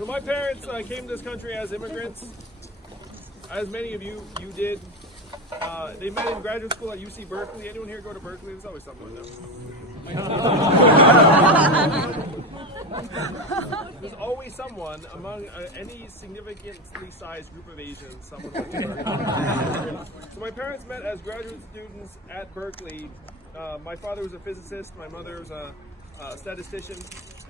So my parents came to this country as immigrants, as many of you did. They met in graduate school at UC Berkeley. Anyone here go to Berkeley? There's always someone though. There's always someone among any significantly sized group of Asians. Someone went to Berkeley. So my parents met as graduate students at Berkeley. My father was a physicist. My mother was a statistician.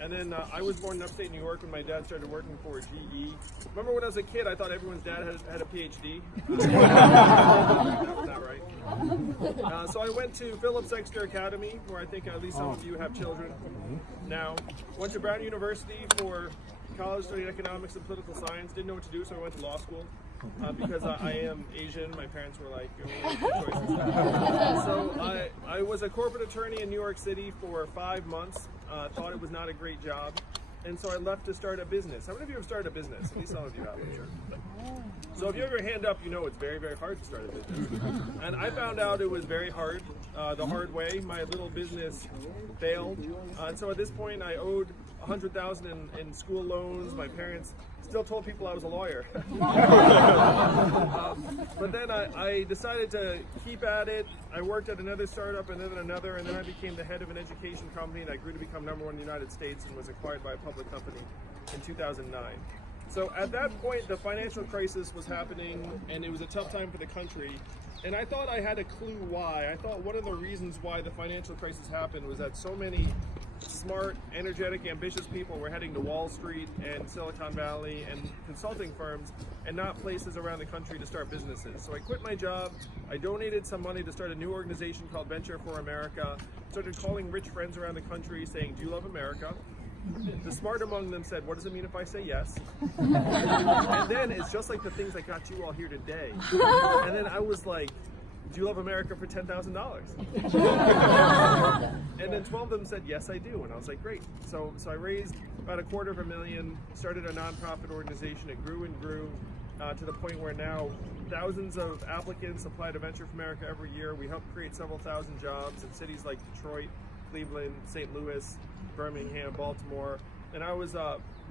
And then I was born in upstate New York when my dad started working for GE. Remember when I was a kid, I thought everyone's dad had a PhD? That was not right. So I went to Phillips Exeter Academy, where I think at least some of you have children now. Went to Brown University for college, studied economics and political science. Didn't know what to do, so I went to law school. Because I am Asian, my parents were like, you only have two choices. So I was a corporate attorney in New York City for 5 months. Thought it was not a great job, and so I left to start a business. How many of you have started a business? At least some of you have, I'm sure. So if you have your hand up, you know it's very, very hard to start a business. And I found out it was very hard, the hard way. My little business failed, and so at this point I owed $100,000 in school loans. My parents still told people I was a lawyer. But then I decided to keep at it. I worked at another startup and then another, and then I became the head of an education company, and I grew to become #1 in the United States and was acquired by a public company in 2009. So at that point, the financial crisis was happening, and it was a tough time for the country. And I thought I had a clue why. I thought one of the reasons why the financial crisis happened was that so many smart, energetic, ambitious people were heading to Wall Street and Silicon Valley and consulting firms, and not places around the country to start businesses. So I quit my job. I donated some money to start a new organization called Venture for America. Started calling rich friends around the country saying, "Do you love America?" The smart among them said, "What does it mean if I say yes?" And then it's just like the things that got you all here today. And then I was like, "Do you love America for $10,000? And then 12 of them said, "Yes, I do." And I was like, "Great." So I raised about $250,000, started a nonprofit organization. It grew and grew to the point where now thousands of applicants apply to Venture for America every year. We help create several thousand jobs in cities like Detroit, Cleveland, St. Louis, Birmingham, Baltimore. And I was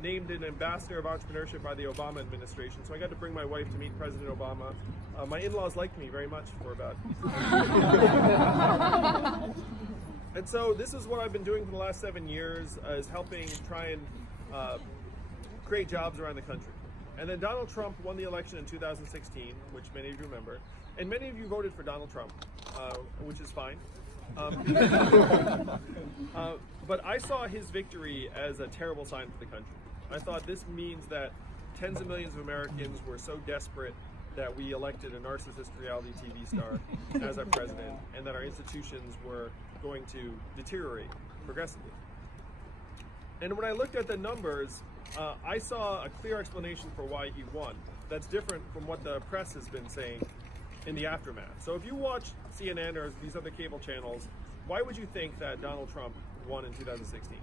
named an ambassador of entrepreneurship by the Obama administration. So I got to bring my wife to meet President Obama. My in-laws liked me very much for about. And so this is what I've been doing for the last 7 years, is helping try and create jobs around the country. And then Donald Trump won the election in 2016, which many of you remember. And many of you voted for Donald Trump, which is fine. But I saw his victory as a terrible sign for the country. I thought this means that tens of millions of Americans were so desperate that we elected a narcissist reality TV star as our president, and that our institutions were going to deteriorate progressively. And when I looked at the numbers, I saw a clear explanation for why he won. That's different from what the press has been saying in the aftermath. So if you watch CNN or these other cable channels, why would you think that Donald Trump won in 2016?